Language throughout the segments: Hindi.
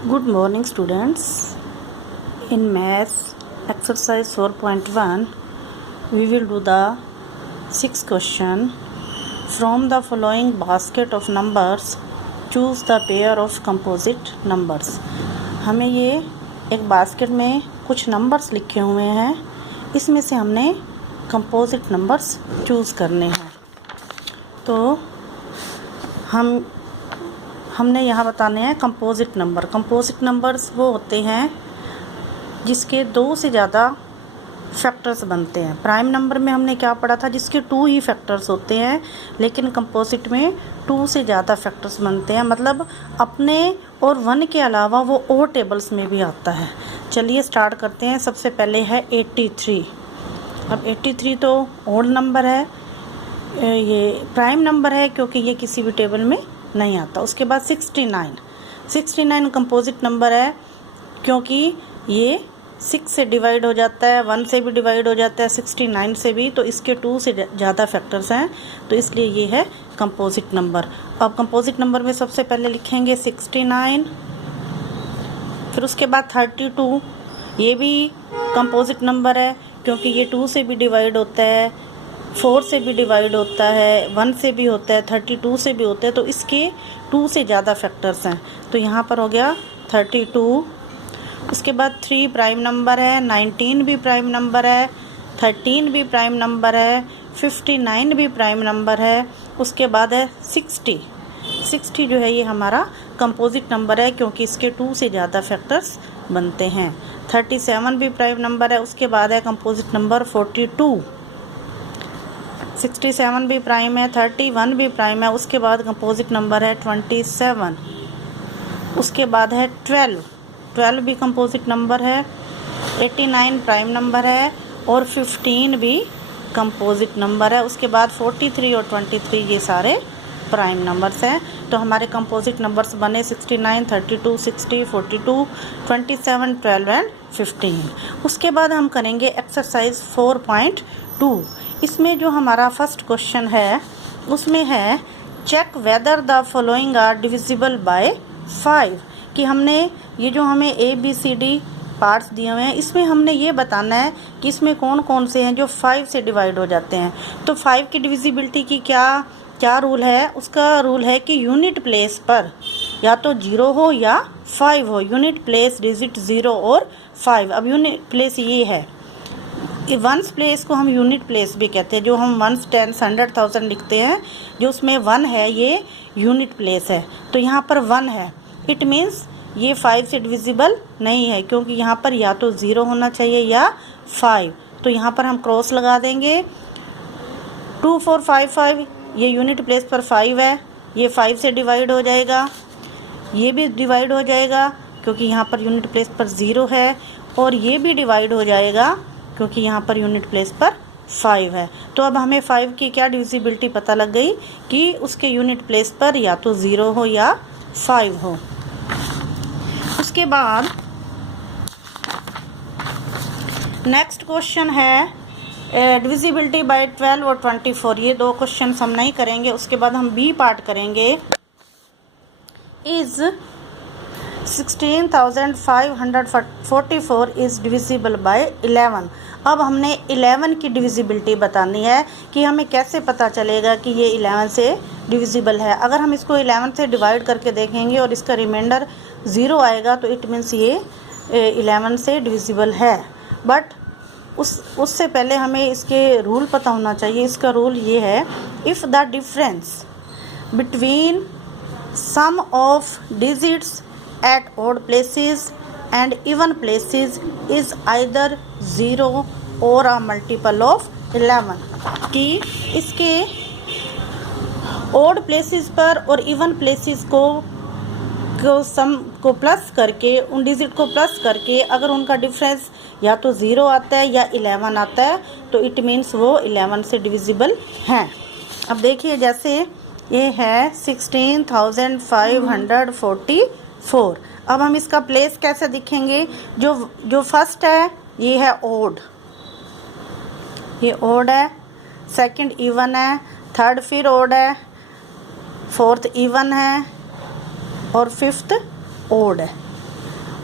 Good morning, students. In maths exercise 4.1, we will do the 6th question. From the following basket of numbers, choose the pair of composite numbers. हमें ये एक बास्केट में कुछ नंबर्स लिखे हुए हैं, इसमें से हमने कंपोजिट नंबर्स चूज़ करने हैं। तो हमने यहाँ बताने हैं कंपोजिट नंबर। कंपोजिट नंबर्स वो होते हैं जिसके दो से ज़्यादा फैक्टर्स बनते हैं। प्राइम नंबर में हमने क्या पढ़ा था, जिसके 2 ही फैक्टर्स होते हैं, लेकिन कंपोजिट में 2 से ज़्यादा फैक्टर्स बनते हैं, मतलब अपने और 1 के अलावा वो और टेबल्स में भी आता है। चलिए स्टार्ट करते हैं। सबसे पहले है 83। अब 83 तो ओड नंबर है, ये प्राइम नंबर है क्योंकि ये किसी भी टेबल में नहीं आता। उसके बाद 69 कंपोजिट नंबर है क्योंकि ये 6 से डिवाइड हो जाता है, 1 से भी डिवाइड हो जाता है, 69 से भी, तो इसके 2 से ज़्यादा फैक्टर्स हैं, तो इसलिए ये है कंपोजिट नंबर। अब कंपोजिट नंबर में सबसे पहले लिखेंगे 69, फिर उसके बाद 32। ये भी कंपोजिट नंबर है क्योंकि ये 2 से भी डिवाइड होता है, 4 से भी डिवाइड होता है, 1 से भी होता है, 32 से भी होता है, तो इसके 2 से ज़्यादा फैक्टर्स हैं, तो यहाँ पर हो गया 32। उसके बाद 3 प्राइम नंबर है, 19 भी प्राइम नंबर है, 13 भी प्राइम नंबर है, 59 भी प्राइम नंबर है। उसके बाद है 60 जो है ये हमारा कंपोजिट नंबर है क्योंकि इसके 2 से ज़्यादा फैक्टर्स बनते हैं। 37 भी प्राइम नंबर है। उसके बाद है कंपोजिट नंबर 42। 67 भी प्राइम है, 31 भी प्राइम है। उसके बाद कंपोजिट नंबर है 27। उसके बाद है 12 भी कंपोजिट नंबर है। 89 प्राइम नंबर है और 15 भी कंपोजिट नंबर है। उसके बाद 43 और 23 ये सारे प्राइम नंबर्स हैं। तो हमारे कंपोजिट नंबर्स बने 69, 32, 60, 42, 27, 12 एंड 15। उसके बाद हम करेंगे एक्सरसाइज 4.2। इसमें जो हमारा फर्स्ट क्वेश्चन है उसमें है check whether the following are divisible by 5, कि हमने ये जो हमें ABCD पार्ट्स दिए हुए हैं इसमें हमने ये बताना है कि इसमें कौन कौन से हैं जो 5 से डिवाइड हो जाते हैं। तो 5 की डिविजिबिलिटी की क्या रूल है, उसका रूल है कि यूनिट प्लेस पर या तो 0 हो या 5 हो। यूनिट प्लेस डिजिट 0 और 5। अब यूनिट प्लेस ये है, वंस प्लेस को हम यूनिट प्लेस भी कहते हैं। जो हम 1, 10, 100, 1000 लिखते हैं, जो उसमें 1 है ये यूनिट प्लेस है। तो यहाँ पर 1 है, इट मीन्स ये 5 से डिविजिबल नहीं है क्योंकि यहाँ पर या तो 0 होना चाहिए या 5। तो यहाँ पर हम क्रॉस लगा देंगे। 2, 4, 5, 5 ये यूनिट प्लेस पर 5 है, ये 5 से डिवाइड हो जाएगा, ये भी डिवाइड हो जाएगा क्योंकि यहाँ पर यूनिट प्लेस पर 0 है, और ये भी डिवाइड हो जाएगा क्योंकि यहाँ पर यूनिट प्लेस पर 5 है। तो अब हमें 5 की क्या डिविजिबिलिटी पता लग गई कि उसके यूनिट प्लेस पर या तो 0 हो या 5 हो। उसके बाद नेक्स्ट क्वेश्चन है डिविजिबिलिटी बाय 12 और 24। ये 2 क्वेश्चन हम नहीं करेंगे। उसके बाद हम बी पार्ट करेंगे। Is 16,544 is divisible by 11। अब हमने 11 की डिविजिबिलिटी बतानी है कि हमें कैसे पता चलेगा कि ये 11 से डिविजिबल है। अगर हम इसको 11 से डिवाइड करके देखेंगे और इसका रिमाइंडर 0 आएगा तो इट मीन्स ये 11 से डिविजिबल है। बट उससे पहले हमें इसके रूल पता होना चाहिए। इसका रूल ये है, if the difference between sum of digits at odd places and even places is either 0 or a multiple of 11, कि इसके odd places पर और even places को सम को प्लस करके, उन डिजिट को प्लस करके अगर उनका डिफरेंस या तो 0 आता है या 11 आता है तो इट मीन्स वो 11 से डिविजिबल हैं। अब देखिए जैसे ये है 16,544। अब हम इसका प्लेस कैसे दिखेंगे, जो फर्स्ट है ये है ओड, ये ओड है, सेकंड इवन है, थर्ड फिर ओड है, फोर्थ इवन है और फिफ्थ ओड है।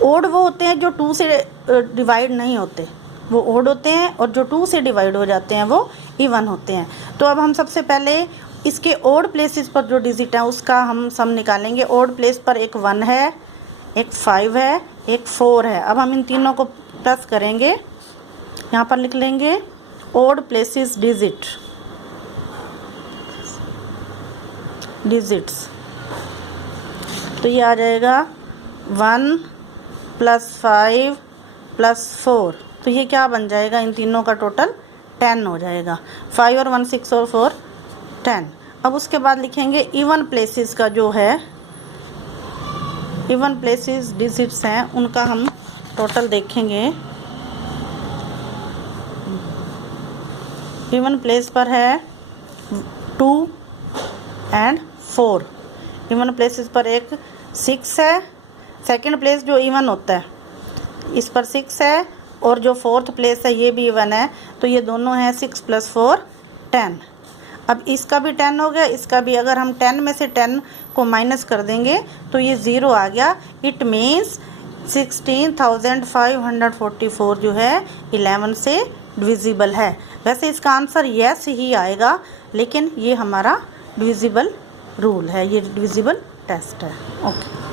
ओड वो होते हैं जो 2 से डिवाइड नहीं होते, वो ओड होते हैं, और जो 2 से डिवाइड हो जाते हैं वो इवन होते हैं। तो अब हम सबसे पहले इसके ओड प्लेसेस पर जो डिजिट है उसका हम सम निकालेंगे। ओड प्लेस पर एक 1 है, एक 5 है, एक 4 है। अब हम इन तीनों को प्लस करेंगे, यहाँ पर लिख लेंगे ओड प्लेसेस डिजिट्स। तो ये आ जाएगा 1 + 5 + 4। तो ये क्या बन जाएगा, इन तीनों का टोटल 10 हो जाएगा। 5 और 1 6 और 4 10। अब उसके बाद लिखेंगे इवन प्लेसेस का जो है, इवन प्लेसेस डिजिट्स हैं उनका हम टोटल देखेंगे। इवन प्लेस पर है 2 और 4। इवन प्लेसेस पर एक 6 है, सेकंड प्लेस जो इवन होता है इस पर 6 है, और जो फोर्थ प्लेस है ये भी इवन है। तो ये दोनों हैं 6 + 4 10। अब इसका भी 10 हो गया, इसका भी। अगर हम 10 में से 10 को माइनस कर देंगे तो ये 0 आ गया। इट मीन्स 16,544 जो है 11 से डिविजिबल है। वैसे इसका आंसर यस ही आएगा, लेकिन ये हमारा डिविजिबल रूल है, ये डिविजिबल टेस्ट है। ओके।